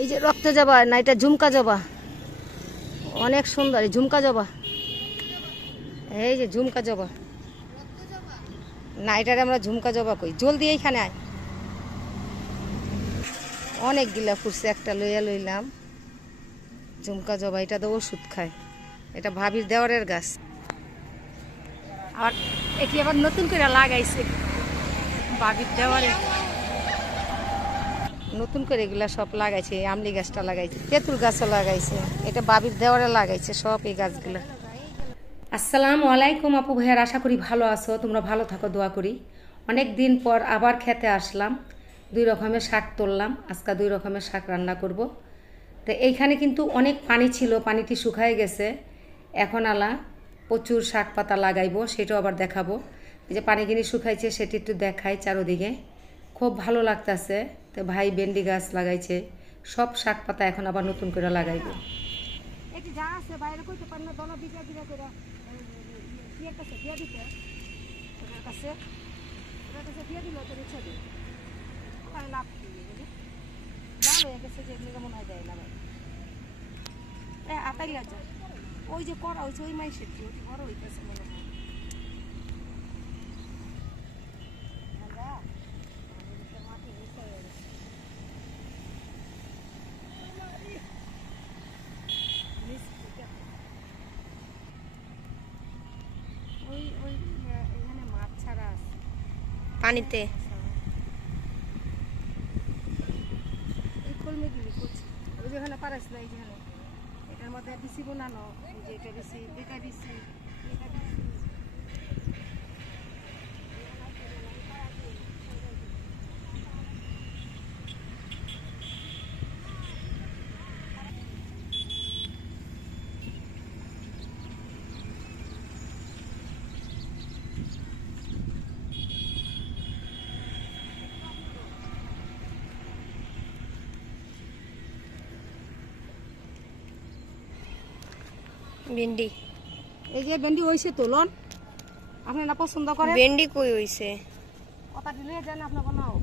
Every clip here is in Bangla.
এই যে রক্ত জবা না, এটা ঝুমকা জবা, অনেক সুন্দর এই ঝুমকা জবা। এই যে ঝুমকা জবা না, এটারে আমরা ঝুমকা জবা কই। জলদি এইখানে আয়, অনেক গিলা ফুটছে, একটা লইয়া লইলাম। ঝুমকা জবা, এটা তো ওষুধ খায়, এটা ভাবির দেওয়ারের গাছ। আর এটি আবার নতুন করে লাগাইছে ভাবির দেওয়ারে, নতুন করে এগুলা সব লাগাইছে। আমলি গাছটা লাগাইছে, তেঁতুল গাছও লাগাইছে, এটা ভাবির দেওয়ারে লাগাইছে সব এই গাছগুলো। আসসালামু আলাইকুম আপু ভাইয়ার, আশা করি ভালো আছো, তোমরা ভালো থাকো, দোয়া করি। অনেক দিন পর আবার খেতে আসলাম, 2 রকমের শাক তুললাম। আজকে 2 রকমের শাক রান্না করব। তো এইখানে কিন্তু অনেক পানি ছিল, পানিটি শুকায় গেছে। এখন আলা প্রচুর শাক পাতা লাগাইবো, সেটাও আবার দেখাবো। এই যে পানিগুলি শুকাইছে সেটি একটু দেখাই চারোদিকে, খুব ভালো লাগতেছে। তো ভাই ভেন্ডি গাছ লাগাইছে, সব শাক পাতা এখন আবার নতুন করে লাগাইবো। এটি যা আছে বাইরে কইতে পারে না, দলা বিঘা বিঘা করে দিয়ে কাছে দিয়ে দিতে, ওটার কাছে দিয়ে দিল তোর ইচ্ছা দিই, ওখানে লাভ লাভ হয়ে গেছে যে এগুলো মনে হয় দেয় না ভাই। আতাই লাজা ওই যে করা হয়েছে ওই মাইসের কি ওটি বড় হইতেছে মনে হয়। এখানে মাছ ছাড়া আছে পানিতে, এই কলমেগুলি করছে ওই যেখানে পারাইছিল, এই যেখানে এটার মধ্যে বিসি বানানো, যে এটা বিসি এটা বিসি এটা বিসি। ভেন্ডি, এই যে ভেন্ডি হইছে তোলন, আপনি না পছন্দ করেন? ভেন্ডি কই হইছে, কথা দিলে জান আপনি বানাও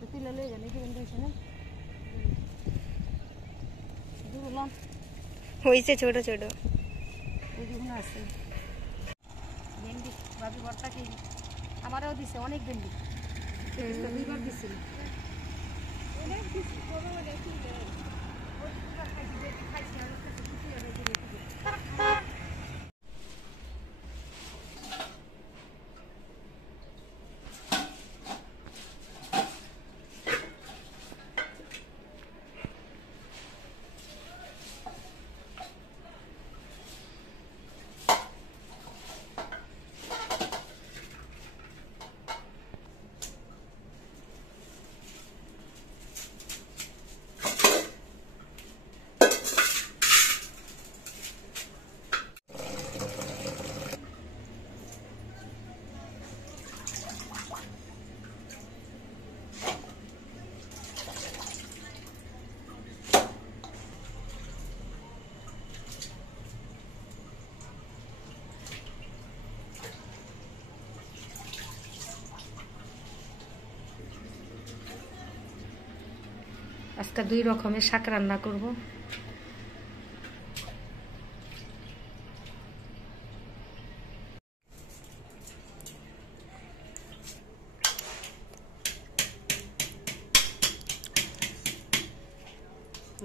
তো তিলে লই জান। এই যে ভেন্ডি হইছে না, দুলন হইছে ছোট ছোট, এই যেগুলো আছে ভেন্ডি। ভাবি ভর্তা কি আমারও দিছে অনেক ভেন্ডি, 2বার দিছিল। আজকে 2 রকমের শাক রান্না করব।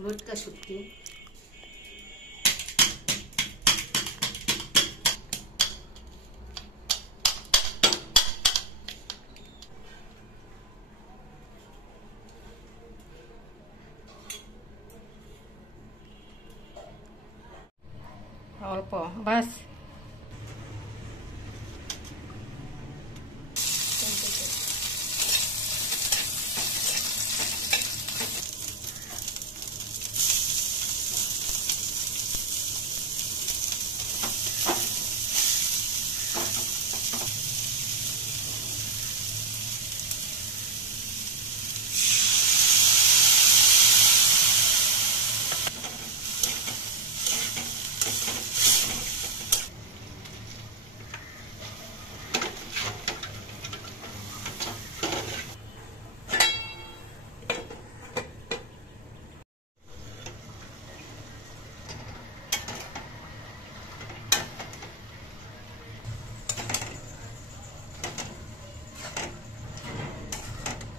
ভুট্টা শুটকি, অল্প বাস।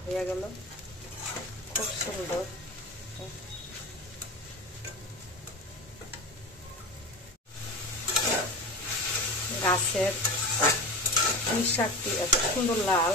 হয়ে গেল, খুব সুন্দর। গাছের পুঁই শাকটি এত সুন্দর লাল।